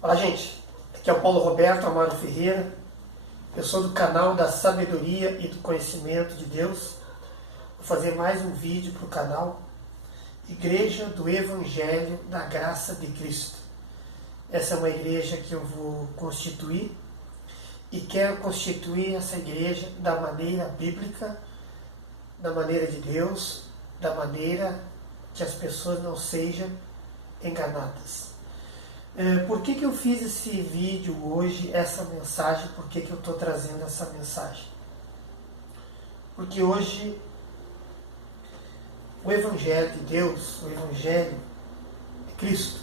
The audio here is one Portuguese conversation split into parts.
Olá, gente. Aqui é o Paulo Roberto Amaro Ferreira. Eu sou do canal da Sabedoria e do Conhecimento de Deus. Vou fazer mais um vídeo para o canal Igreja do Evangelho da Graça de Cristo. Essa é uma igreja que eu vou constituir e quero constituir essa igreja da maneira bíblica, da maneira de Deus, da maneira que as pessoas não sejam enganadas. Por que eu fiz esse vídeo hoje, essa mensagem? Por que eu estou trazendo essa mensagem? Porque hoje o Evangelho de Deus, o Evangelho de Cristo,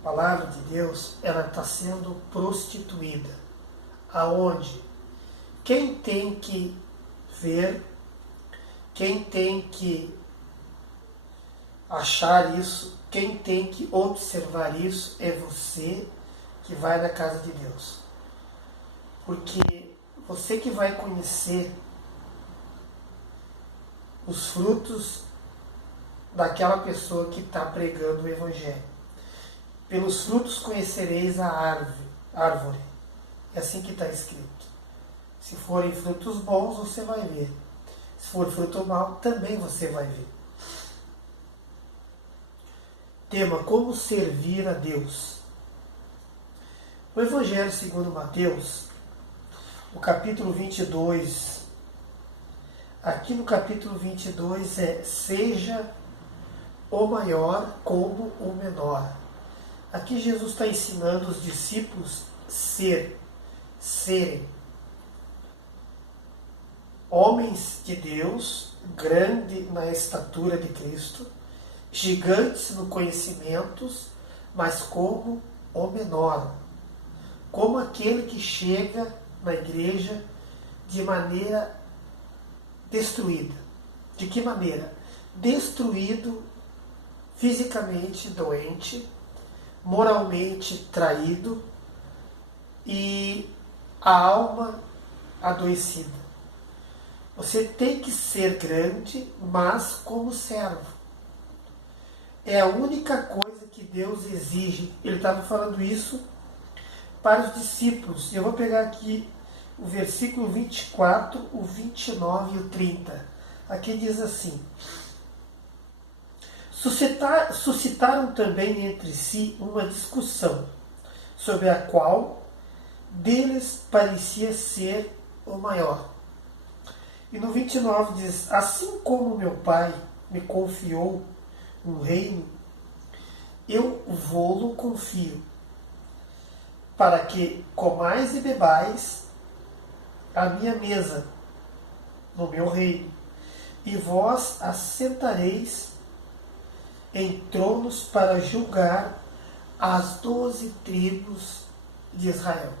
a Palavra de Deus, ela está sendo prostituída. Aonde? Quem tem que ver, quem tem que achar isso, quem tem que observar isso é você que vai na casa de Deus. Porque você que vai conhecer os frutos daquela pessoa que está pregando o Evangelho. Pelos frutos conhecereis a árvore. É assim que está escrito. Se forem frutos bons, você vai ver. Se for fruto mau, também você vai ver. Tema: como servir a Deus. O Evangelho segundo Mateus, o capítulo 22, aqui no capítulo 22 seja o maior como o menor. Aqui Jesus está ensinando os discípulos serem homens de Deus, grande na estatura de Cristo, gigantes no conhecimento, mas como o menor, como aquele que chega na igreja de maneira destruída. De que maneira? Destruído, fisicamente doente, moralmente traído e a alma adoecida. Você tem que ser grande, mas como servo. É a única coisa que Deus exige. Ele estava falando isso para os discípulos. Eu vou pegar aqui o versículo 24, o 29 e o 30. Aqui diz assim: suscitaram também entre si uma discussão, sobre a qual deles parecia ser o maior. E no 29 diz: assim como meu pai me confiou um reino, eu vô-lo confio, para que comais e bebais a minha mesa no meu reino, e vós assentareis em tronos para julgar as 12 tribos de Israel.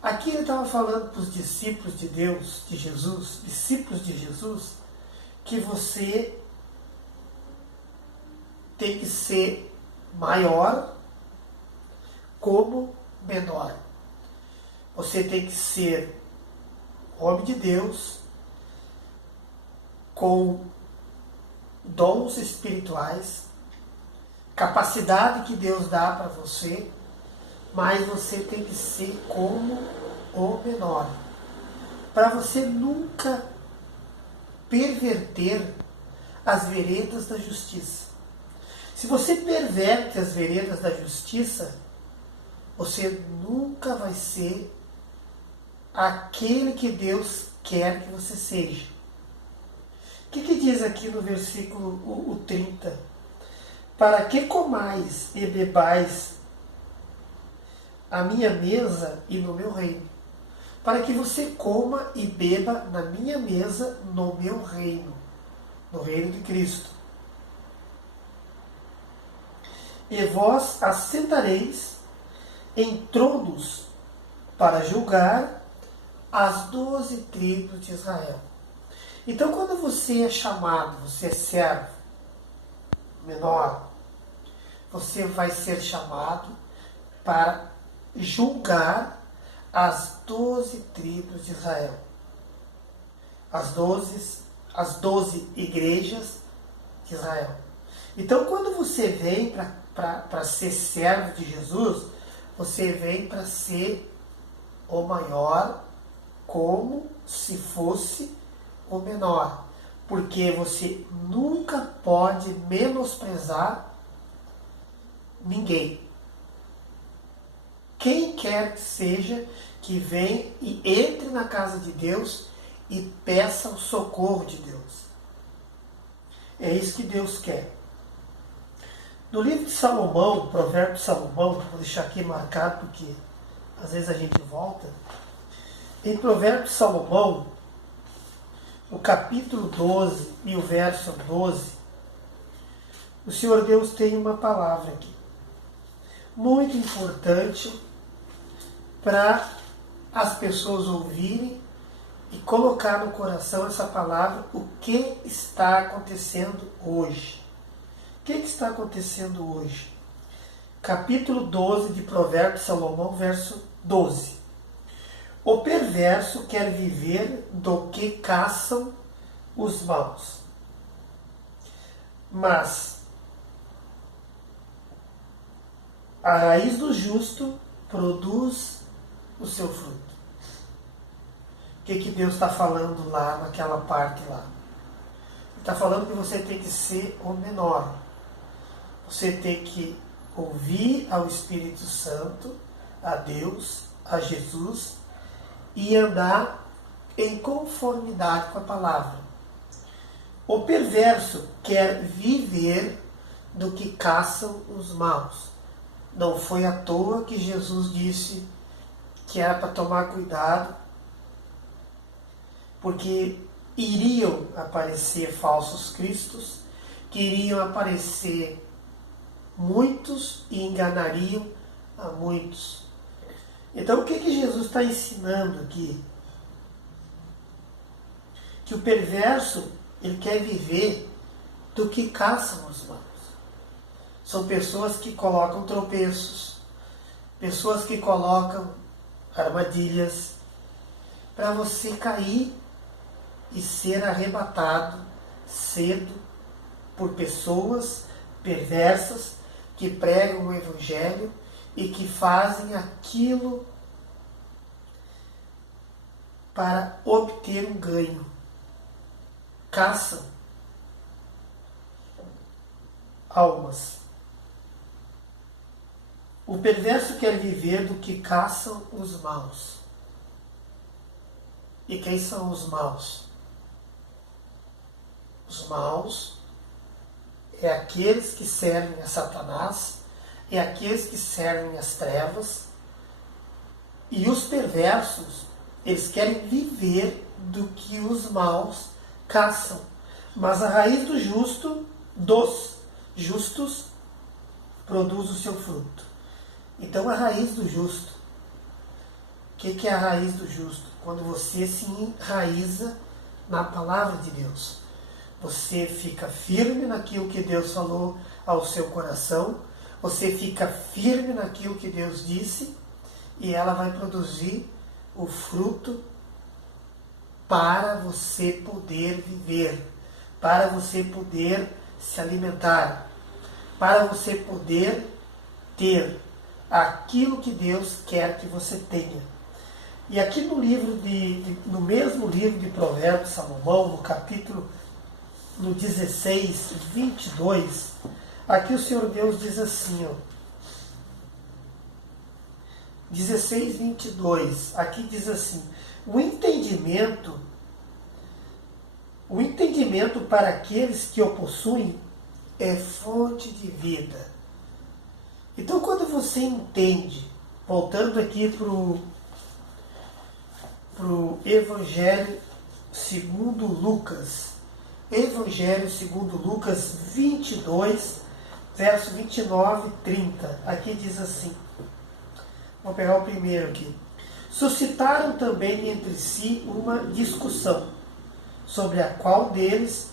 Aqui ele estava falando para os discípulos de Deus, de Jesus, discípulos de Jesus, que você tem que ser maior como menor. Você tem que ser homem de Deus, com dons espirituais, capacidade que Deus dá para você, mas você tem que ser como o menor. Para você nunca perverter as veredas da justiça. Se você perverte as veredas da justiça, você nunca vai ser aquele que Deus quer que você seja. O que diz aqui no versículo o 30? Para que comais e bebais a minha mesa e no meu reino. Para que você coma e beba na minha mesa no meu reino. No reino de Cristo. E vós assentareis em tronos para julgar as 12 tribos de Israel. Então, quando você é chamado, você é servo menor, você vai ser chamado para julgar as 12 tribos de Israel. As 12 igrejas de Israel. Então, quando você vem para ser servo de Jesus, você vem para ser o maior como se fosse o menor. Porque você nunca pode menosprezar ninguém. Quem quer que seja que venha e entre na casa de Deus e peça o socorro de Deus. É isso que Deus quer. No livro de Salomão, Provérbio de Salomão, vou deixar aqui marcado porque às vezes a gente volta. Em Provérbio de Salomão, no capítulo 12 e o verso 12, o Senhor Deus tem uma palavra aqui, muito importante para as pessoas ouvirem e colocar no coração essa palavra, o que está acontecendo hoje. O que está acontecendo hoje? Capítulo 12 de Provérbio de Salomão, verso 12. O perverso quer viver do que caçam os maus, mas a raiz do justo produz o seu fruto. O que Deus está falando lá naquela parte lá? Ele está falando que você tem que ser o menor. Você tem que ouvir ao Espírito Santo, a Deus, a Jesus, e andar em conformidade com a palavra. O perverso quer viver do que caçam os maus. Não foi à toa que Jesus disse que era para tomar cuidado, porque iriam aparecer falsos cristos, que iriam aparecer muitos e enganariam a muitos. Então o que Jesus está ensinando aqui? Que o perverso, ele quer viver do que caçam os maus. São pessoas que colocam tropeços, pessoas que colocam armadilhas para você cair e ser arrebatado cedo por pessoas perversas que pregam o Evangelho e que fazem aquilo para obter um ganho. Caçam almas. O perverso quer viver do que caçam os maus. E quem são os maus? Os maus é aqueles que servem a Satanás, é aqueles que servem as trevas, e os perversos, eles querem viver do que os maus caçam. Mas a raiz do justo, dos justos, produz o seu fruto. Então a raiz do justo, o que é a raiz do justo? Quando você se enraiza na palavra de Deus. Você fica firme naquilo que Deus falou ao seu coração, você fica firme naquilo que Deus disse, e ela vai produzir o fruto para você poder viver, para você poder se alimentar, para você poder ter aquilo que Deus quer que você tenha. E aqui no mesmo livro de Provérbios de Salomão, no capítulo 16, 22, aqui o Senhor Deus diz assim, 16, 22, aqui diz assim: o entendimento para aqueles que o possuem é fonte de vida. Então, quando você entende, voltando aqui para o Evangelho segundo Lucas, Evangelho segundo Lucas 22, verso 29 e 30, aqui diz assim, vou pegar o primeiro aqui. Suscitaram também entre si uma discussão sobre qual deles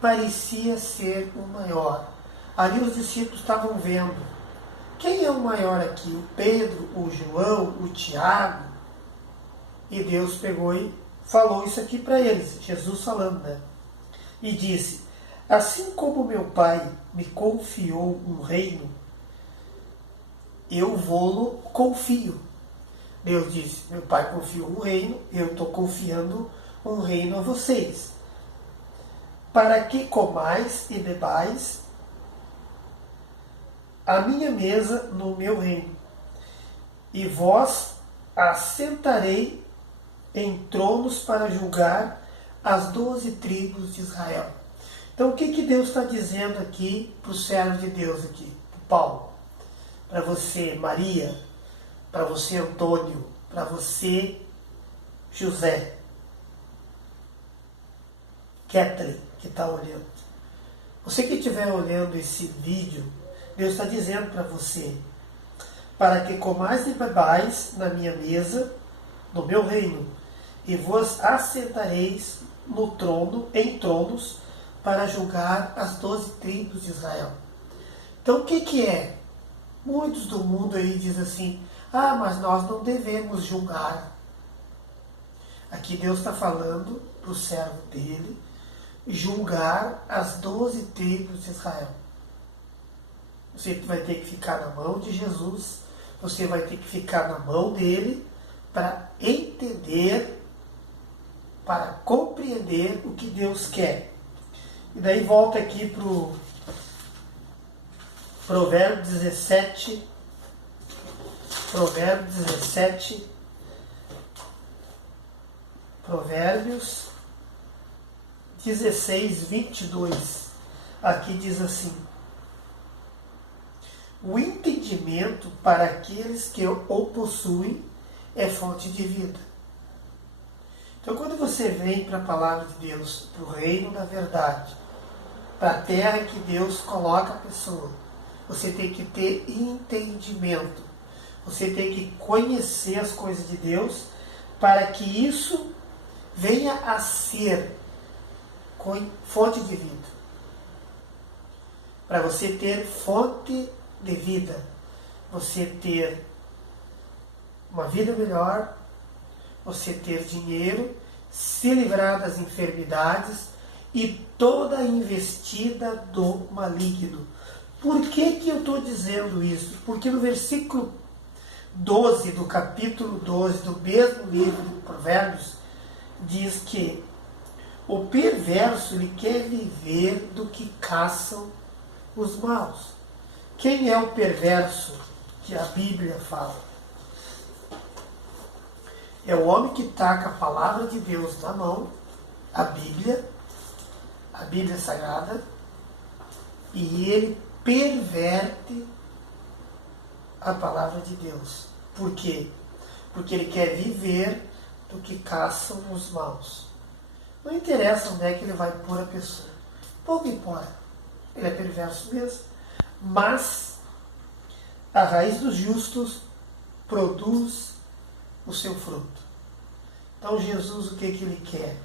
parecia ser o maior. Ali os discípulos estavam vendo quem é o maior aqui, o Pedro, o João, o Tiago. E Deus pegou e falou isso aqui para eles, Jesus falando, né? e disse: assim como meu pai me confiou um reino, eu vou-lo confio. Deus disse: meu pai confiou um reino, eu estou confiando um reino a vocês, para que comais e bebais a minha mesa no meu reino, e vós assentarei em tronos para julgar as 12 tribos de Israel. Então o que Deus está dizendo aqui para o servo de Deus aqui, para Paulo, para você Maria, para você Antônio, para você José, Kathleen, que está olhando. Você que estiver olhando esse vídeo, Deus está dizendo para você: para que comais e bebais na minha mesa, no meu reino, e vos assentareis no trono, em tronos, para julgar as 12 tribos de Israel. Então o que é? Muitos do mundo aí dizem assim: ah, mas nós não devemos julgar. Aqui Deus está falando para o servo dele julgar as 12 tribos de Israel. Você vai ter que ficar na mão de Jesus, você vai ter que ficar na mão dele para entender, para compreender o que Deus quer. E daí volta aqui para o Provérbio 17, Provérbios 16, 22. Aqui diz assim: o entendimento para aqueles que o possuem é fonte de vida. Então, quando você vem para a palavra de Deus, para o reino da verdade, para a terra que Deus coloca a pessoa, você tem que ter entendimento. Você tem que conhecer as coisas de Deus para que isso venha a ser fonte de vida. Para você ter fonte de vida, você ter uma vida melhor, você ter dinheiro, se livrar das enfermidades e toda a investida do maligno. Por que eu estou dizendo isso? Porque no versículo 12 do capítulo 12 do mesmo livro de Provérbios diz que o perverso ele quer viver do que caçam os maus. Quem é o perverso que a Bíblia fala? É o homem que taca a palavra de Deus na mão, a Bíblia Sagrada, e ele perverte a palavra de Deus. Por quê? Porque ele quer viver do que caçam os maus. Não interessa onde é que ele vai pôr a pessoa. Pouco importa. Ele é perverso mesmo. Mas a raiz dos justos produz o seu fruto. Então Jesus, o que ele quer?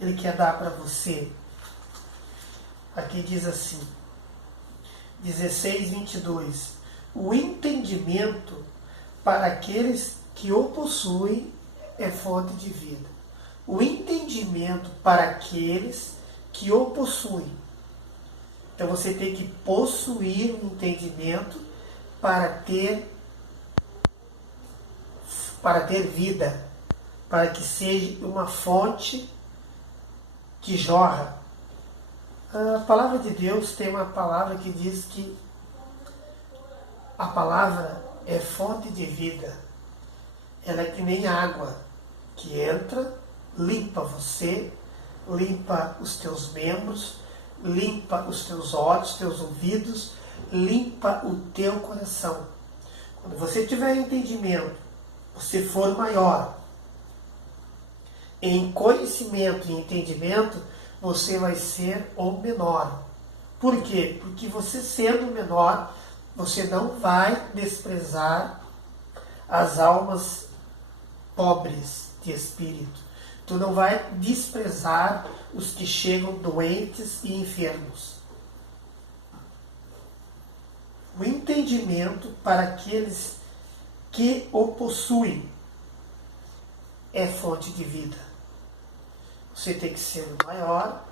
Ele quer dar para você. Aqui diz assim, 16, 22. O entendimento para aqueles que o possuem é fonte de vida. O entendimento para aqueles que o possuem. Então você tem que possuir o entendimento para ter vida, para que seja uma fonte que jorra. A palavra de Deus tem uma palavra que diz que a palavra é fonte de vida. Ela é que nem água que entra, limpa você, limpa os teus membros, limpa os teus olhos, teus ouvidos, limpa o teu coração. Quando você tiver entendimento, você for maior em conhecimento e entendimento, você vai ser o menor. Por quê? Porque você sendo menor, você não vai desprezar as almas pobres de espírito. Tu não vai desprezar os que chegam doentes e enfermos. O entendimento para aqueles que o possuem é fonte de vida. Você tem que ser maior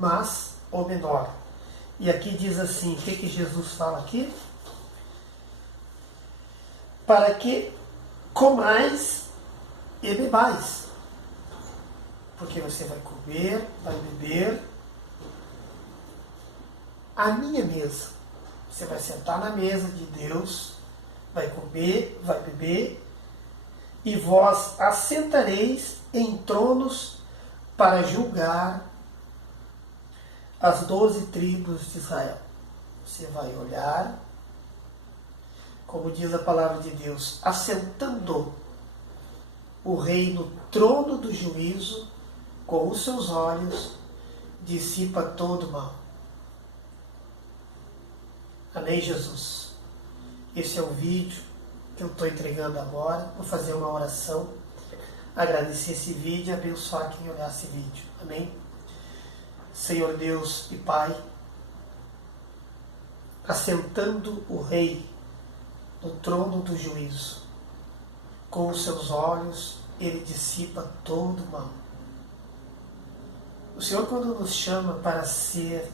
mas o menor. E aqui diz assim, o que Jesus fala aqui? Para que comais e bebais. Porque você vai comer, vai beber a minha mesa. Você vai sentar na mesa de Deus, vai comer, vai beber, e vós assentareis em tronos para julgar as 12 tribos de Israel. Você vai olhar, como diz a palavra de Deus, assentando o rei no trono do juízo, com os seus olhos, dissipa todo o mal. Amém, Jesus? Esse é o vídeo que eu estou entregando agora. Vou fazer uma oração, agradecer esse vídeo e abençoar quem olhar esse vídeo. Amém? Senhor Deus e Pai, assentando o Rei no trono do juízo, com os seus olhos ele dissipa todo o mal. O Senhor, quando nos chama para ser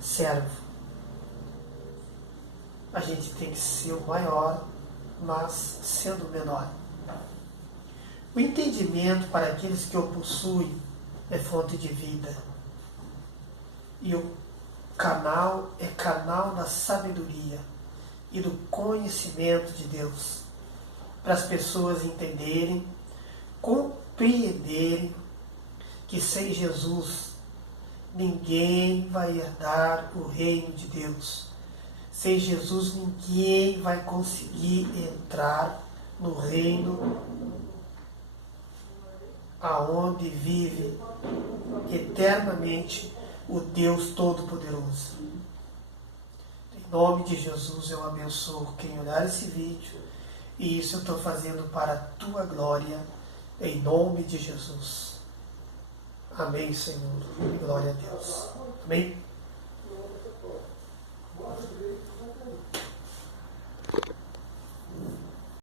servo, a gente tem que ser o maior, mas sendo o menor. O entendimento para aqueles que o possuem é fonte de vida. E o canal é canal da sabedoria e do conhecimento de Deus, para as pessoas entenderem, compreenderem que sem Jesus ninguém vai herdar o reino de Deus. Sem Jesus ninguém vai conseguir entrar no reino aonde vive eternamente o Deus Todo-Poderoso. Em nome de Jesus eu abençoo quem olhar esse vídeo, e isso eu estou fazendo para a tua glória, em nome de Jesus. Amém, Senhor, e glória a Deus. Amém?